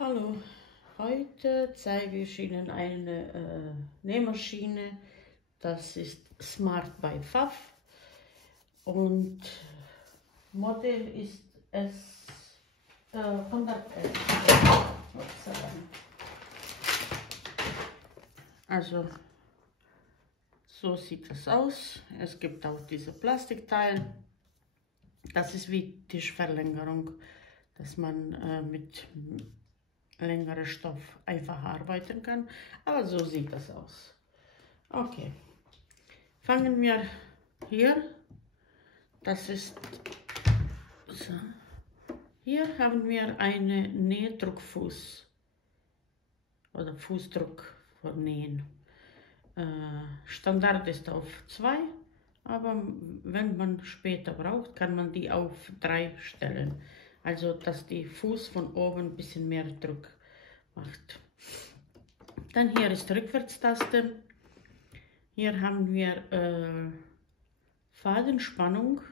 Hallo, heute zeige ich Ihnen eine Nähmaschine, das ist Smart by Pfaff und Modell ist S111. Also so sieht es aus. Es gibt auch diese Plastikteil. Das ist wie Tischverlängerung, dass man mit längerer Stoff einfach arbeiten kann, aber so sieht das aus. Okay, fangen wir hier, das ist so. Hier haben wir einen Nähdruckfuß oder Fußdruck für Nähen. Standard ist auf 2, aber wenn man später braucht, kann man die auf 3 stellen. Also, dass die Fuß von oben ein bisschen mehr Druck macht. Dann hier ist die Rückwärtstaste. Hier haben wir Fadenspannung.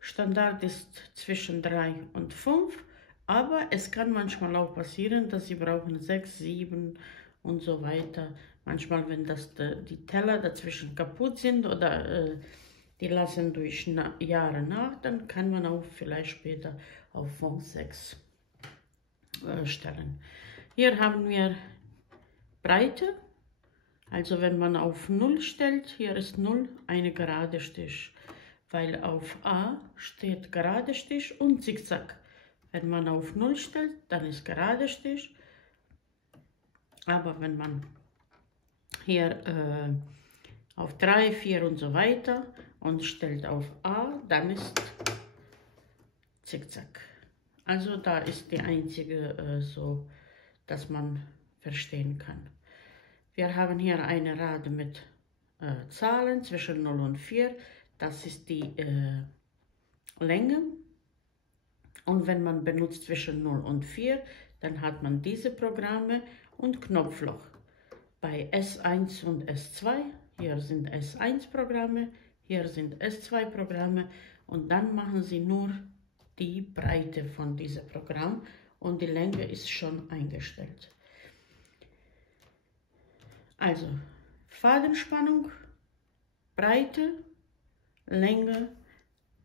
Standard ist zwischen 3 und 5, aber es kann manchmal auch passieren, dass Sie brauchen 6, 7 und so weiter. Manchmal, wenn die Teller dazwischen kaputt sind oder die lassen durch Jahre nach, dann kann man auch vielleicht später auf 5, 6 stellen. Hier haben wir Breite, also wenn man auf 0 stellt, hier ist 0 eine gerade Stich, weil auf A steht gerade Stich und Zickzack. Wenn man auf 0 stellt, dann ist gerade Stich, aber wenn man hier auf 3, 4 und so weiter und stellt auf A, dann ist Zickzack. Also da ist die einzige so, dass man verstehen kann. Wir haben hier eine Rad mit Zahlen zwischen 0 und 4. Das ist die Länge. Und wenn man benutzt zwischen 0 und 4, dann hat man diese Programme und Knopfloch. Bei S1 und S2, hier sind S1 Programme, hier sind S2 Programme und dann machen Sie nur die Breite von diesem Programm und die Länge ist schon eingestellt. Also Fadenspannung, Breite, Länge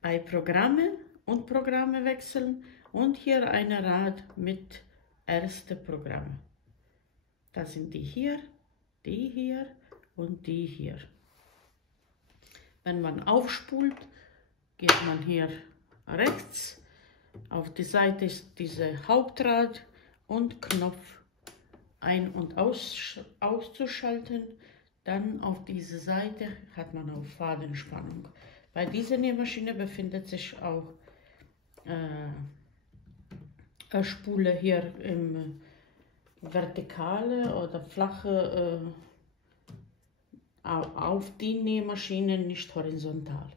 bei Programme und Programme wechseln und hier eine Rad mit erste Programme. Das sind die hier und die hier. Wenn man aufspult, geht man hier rechts. Auf die Seite ist diese Hauptrad und Knopf ein- und auszuschalten. Dann auf diese Seite hat man auch Fadenspannung. Bei dieser Nähmaschine befindet sich auch eine Spule hier im vertikale oder flache auf die Nähmaschine, nicht horizontal.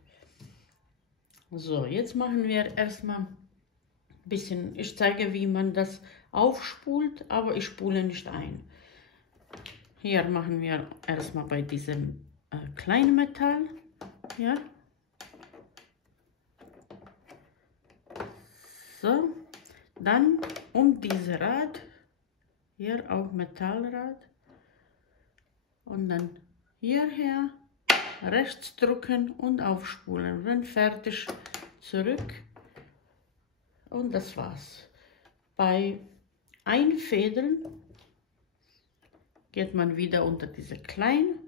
So, jetzt machen wir erstmal ein bisschen, ich zeige, wie man das aufspult, aber ich spule nicht ein. Hier machen wir erstmal bei diesem kleinen Metall, ja. So, dann um diese Rad, hier auch Metallrad und dann hierher rechts drücken und aufspulen. Wenn fertig, zurück und das war's. Bei Einfädeln geht man wieder unter diese kleinen,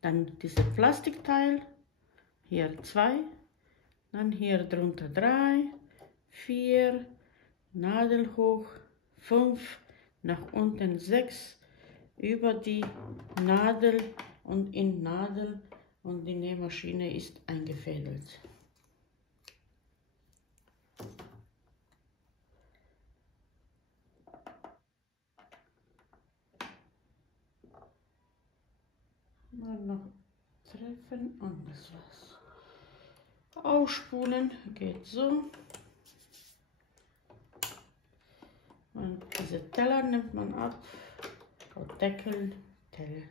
dann diese Plastikteil, hier 2, dann hier drunter 3, 4, Nadel hoch, 5, nach unten 6, über die Nadel und in Nadel und die Nähmaschine ist eingefädelt. Mal noch treffen und das war's. Ausspulen geht so. Diese Teller nimmt man ab. Deckel, Teller.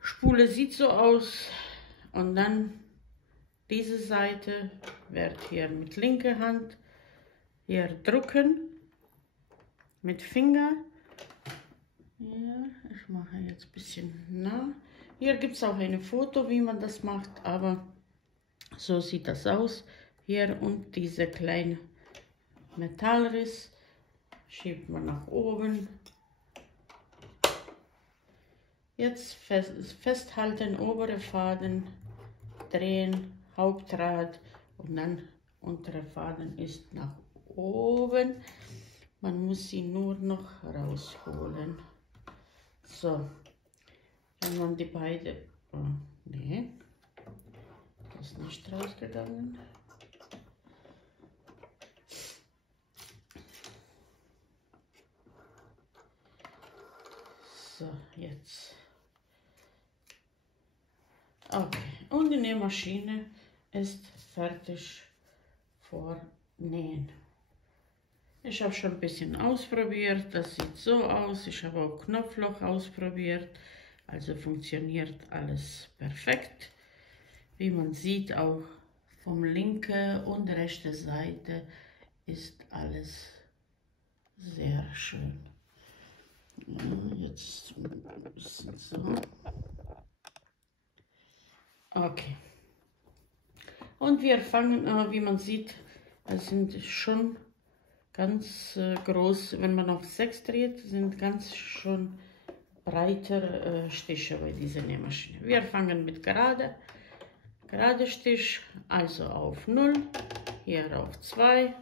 Spule sieht so aus und dann diese Seite wird hier mit linker Hand hier drücken mit Finger. Ja, ich mache jetzt ein bisschen nah. Hier gibt es auch ein Foto, wie man das macht, aber so sieht das aus. Hier und diese kleine Metallriss schiebt man nach oben. Jetzt festhalten, obere Faden, drehen, Hauptrad und dann untere Faden ist nach oben. Man muss sie nur noch rausholen. So, wenn man die beide, oh, nee, das ist nicht rausgegangen. So, jetzt. Okay, und die Nähmaschine ist fertig vor Nähen. Ich habe schon ein bisschen ausprobiert, das sieht so aus. Ich habe auch Knopfloch ausprobiert, also funktioniert alles perfekt. Wie man sieht, auch vom linken und rechten Seite ist alles sehr schön. Ja, jetzt ein bisschen so. Okay. Und wir fangen, wie man sieht, es sind schon ganz groß, wenn man auf 6 dreht, sind ganz schon breiter Stiche bei dieser Nähmaschine. Wir fangen mit gerade Stich, also auf 0, hier auf 2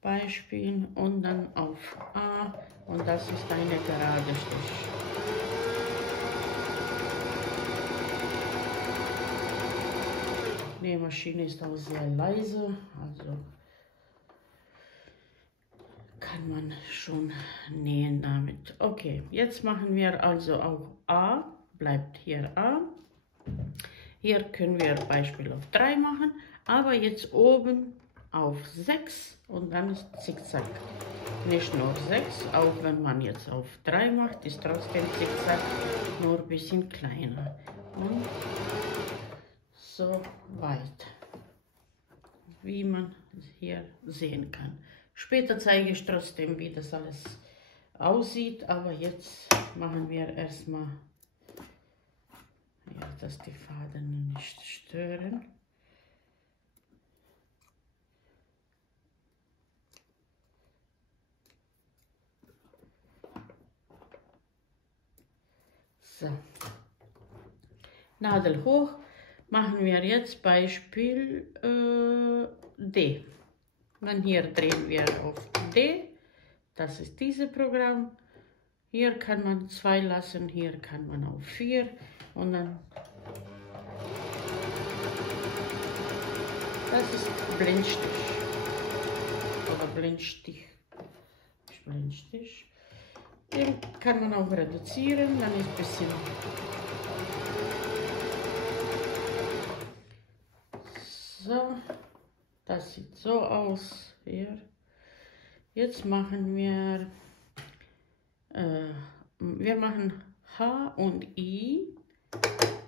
Beispiel und dann auf A und das ist eine gerade Stich. Die Nähmaschine ist auch sehr leise, also kann man schon nähen damit. Okay, jetzt machen wir also auch A, bleibt hier A. Hier können wir Beispiel auf 3 machen, aber jetzt oben auf 6 und dann ist Zickzack. Nicht nur 6, auch wenn man jetzt auf 3 macht, ist trotzdem Zickzack, nur ein bisschen kleiner. Und so weit, wie man hier sehen kann. Später zeige ich trotzdem, wie das alles aussieht, aber jetzt machen wir erstmal, ja, dass die Faden nicht stören. So. Nadel hoch, machen wir jetzt Beispiel D. Dann hier drehen wir auf D, das ist dieses Programm. Hier kann man 2 lassen, hier kann man auf 4 und dann, das ist Blindstich oder Blindstich. Blindstich. Den kann man auch reduzieren, dann ist ein bisschen so. Das sieht so aus hier. Jetzt machen wir machen H und I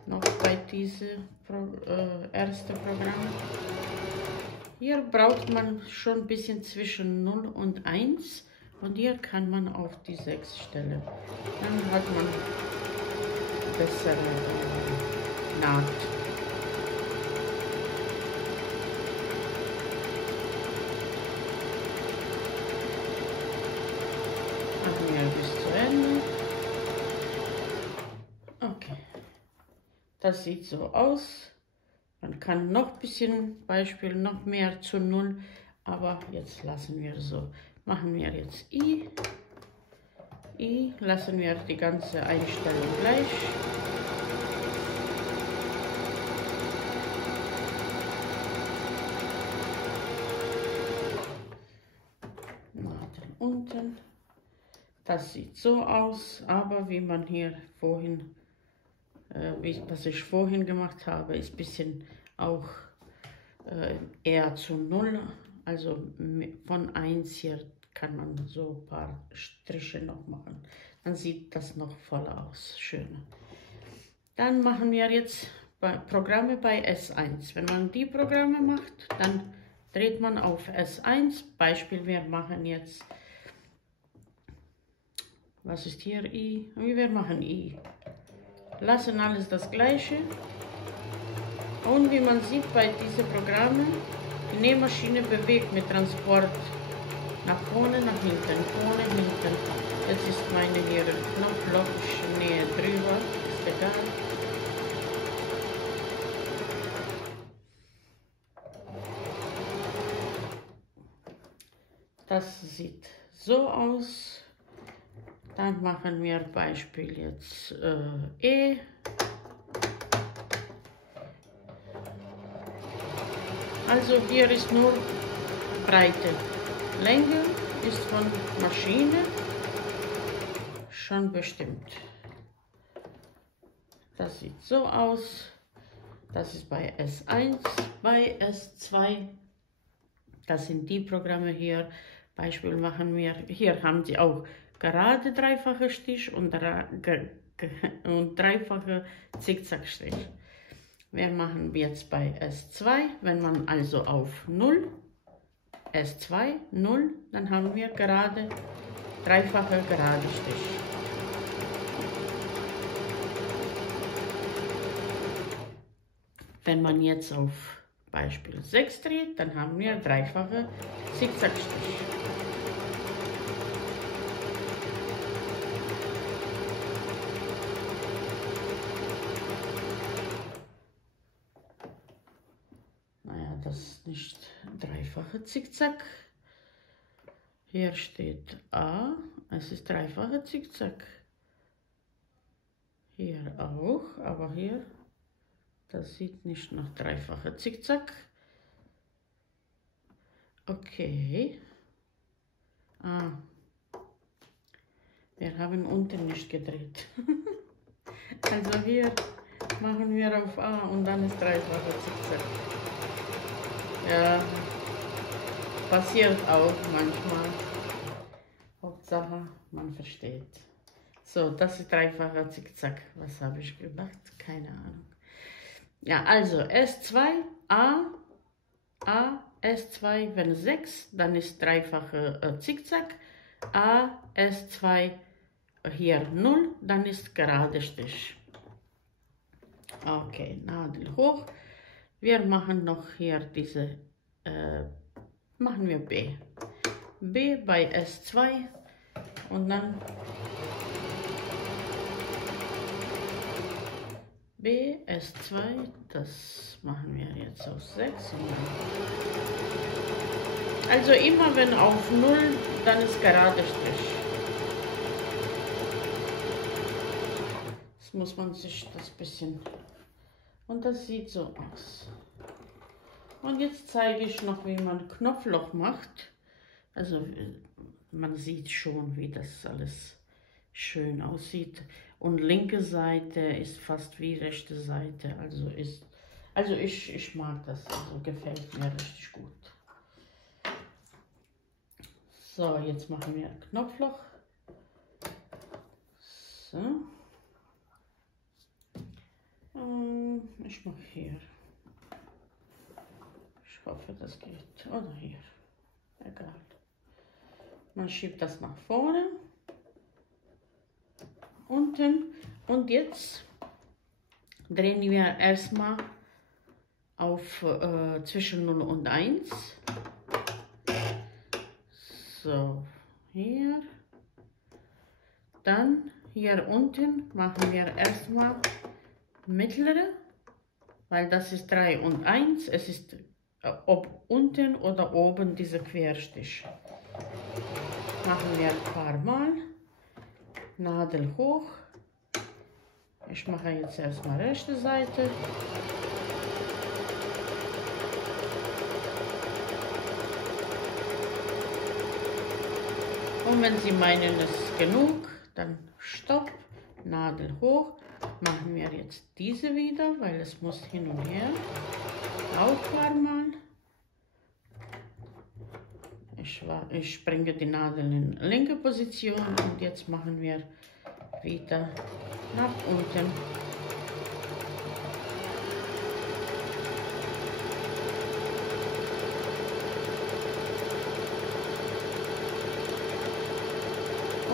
noch bei diesem ersten Programm. Hier braucht man schon ein bisschen zwischen 0 und 1 und hier kann man auf die 6 stellen. Dann hat man bessere Naht. Machen wir bis zu Ende. Okay, das sieht so aus. Man kann noch ein bisschen, Beispiel noch mehr zu 0, aber jetzt lassen wir so. Machen wir jetzt I. I, lassen wir die ganze Einstellung gleich. Nadel unten. Das sieht so aus, aber wie man hier vorhin, was ich vorhin gemacht habe, ist ein bisschen auch eher zu 0. Also von 1 hier kann man so ein paar Striche noch machen. Dann sieht das noch voll aus. Schön. Dann machen wir jetzt Programme bei S1. Wenn man die Programme macht, dann dreht man auf S1. Beispiel, wir machen jetzt Was ist hier I? Wir machen I. Lassen alles das gleiche. Und wie man sieht bei diesen Programmen, die Nähmaschine bewegt mit Transport nach vorne, nach hinten, vorne, hinten. Jetzt ist meine hier Knopfloch, ich nähe drüber, ist egal. Das sieht so aus. Dann machen wir Beispiel jetzt E. Also hier ist nur Breite. Länge ist von Maschine schon bestimmt. Das sieht so aus. Das ist bei S1, bei S2. Das sind die Programme hier. Beispiel machen wir, hier haben sie auch gerade dreifache Stich und dreifache Zickzackstich. Wir machen jetzt bei S2, wenn man also auf 0, S2, 0, dann haben wir gerade dreifache gerade Stich. Wenn man jetzt auf Beispiel 6 dreht, dann haben wir dreifache Zickzackstich. Naja, das ist nicht dreifache Zickzack. Hier steht A, es ist dreifache Zickzack. Hier auch, aber hier, das sieht nicht nach dreifache Zickzack. Okay. Ah, wir haben unten nicht gedreht. Also hier machen wir auf A und dann ist dreifache Zickzack. Ja, passiert auch manchmal. Hauptsache, man versteht. So, das ist dreifacher Zickzack. Was habe ich gemacht? Keine Ahnung. Ja, also S2, A, S2, wenn 6, dann ist dreifache Zickzack. A, S2, hier 0, dann ist gerade Stich. Okay, Nadel hoch. Wir machen noch hier diese, machen wir B. B bei S2 und dann B, S2, das machen wir jetzt auf 6. Also immer wenn auf 0, dann ist gerade Strich. Das muss man sich das bisschen... Und das sieht so aus. Und jetzt zeige ich noch, wie man Knopfloch macht. Also man sieht schon, wie das alles schön aussieht. Und linke Seite ist fast wie rechte Seite. Also ich mag das. Also gefällt mir richtig gut. So, jetzt machen wir Knopfloch. So. Ich mache hier. Ich hoffe, das geht. Oder hier. Egal. Man schiebt das nach vorne. Unten. Und jetzt drehen wir erstmal auf zwischen 0 und 1. So, hier. Dann hier unten machen wir erstmal mittlere, weil das ist 3 und 1. Es ist ob unten oder oben dieser Querstich. Machen wir ein paar Mal. Nadel hoch. Ich mache jetzt erstmal rechte Seite. Und wenn Sie meinen, es ist genug, dann Stopp, Nadel hoch. Machen wir jetzt diese wieder, weil es muss hin und her. Auch ein paar Mal. Ich bringe die Nadel in linke Position und jetzt machen wir wieder nach unten.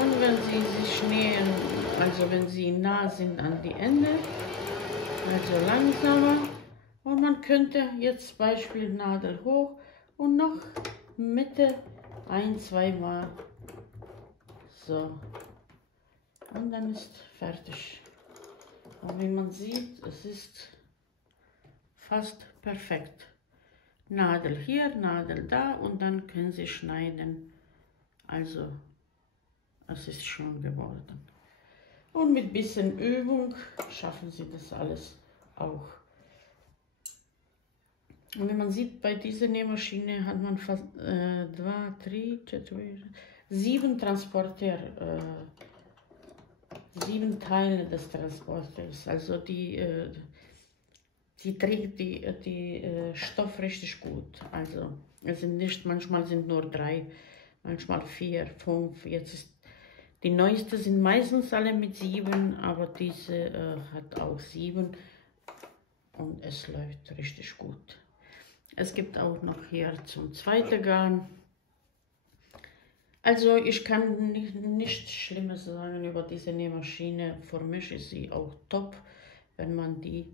Und wenn sie sich nähern, also wenn sie nah sind an die Ende, also langsamer. Und man könnte jetzt Beispiel Nadel hoch und noch Mitte ein-, zweimal. So. Und dann ist fertig. Und wie man sieht, es ist fast perfekt. Nadel hier, Nadel da und dann können Sie schneiden. Also, es ist schon geworden. Und mit bisschen Übung schaffen Sie das alles auch. Und wie man sieht, bei dieser Nähmaschine hat man fast 7 Transporter, 7 Teile des Transporters. Also die trägt die Stoff richtig gut. Also es sind nicht, manchmal sind nur 3, manchmal 4, 5. Jetzt ist die neueste sind meistens alle mit 7, aber diese hat auch 7 und es läuft richtig gut. Es gibt auch noch hier zum zweiten Garn. Also ich kann nichts Schlimmes sagen über diese Nähmaschine. Für mich ist sie auch top, wenn man die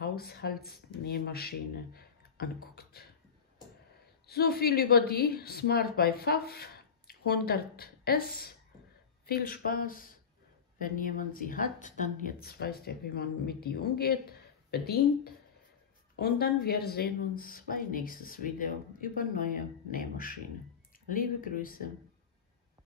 Haushaltsnähmaschine anguckt. So viel über die Smart by Pfaff 100S. Viel Spaß. Wenn jemand sie hat, dann jetzt weiß der, wie man mit die umgeht, bedient. Und dann wir sehen uns bei nächstes Video über neue Nähmaschine. Liebe Grüße.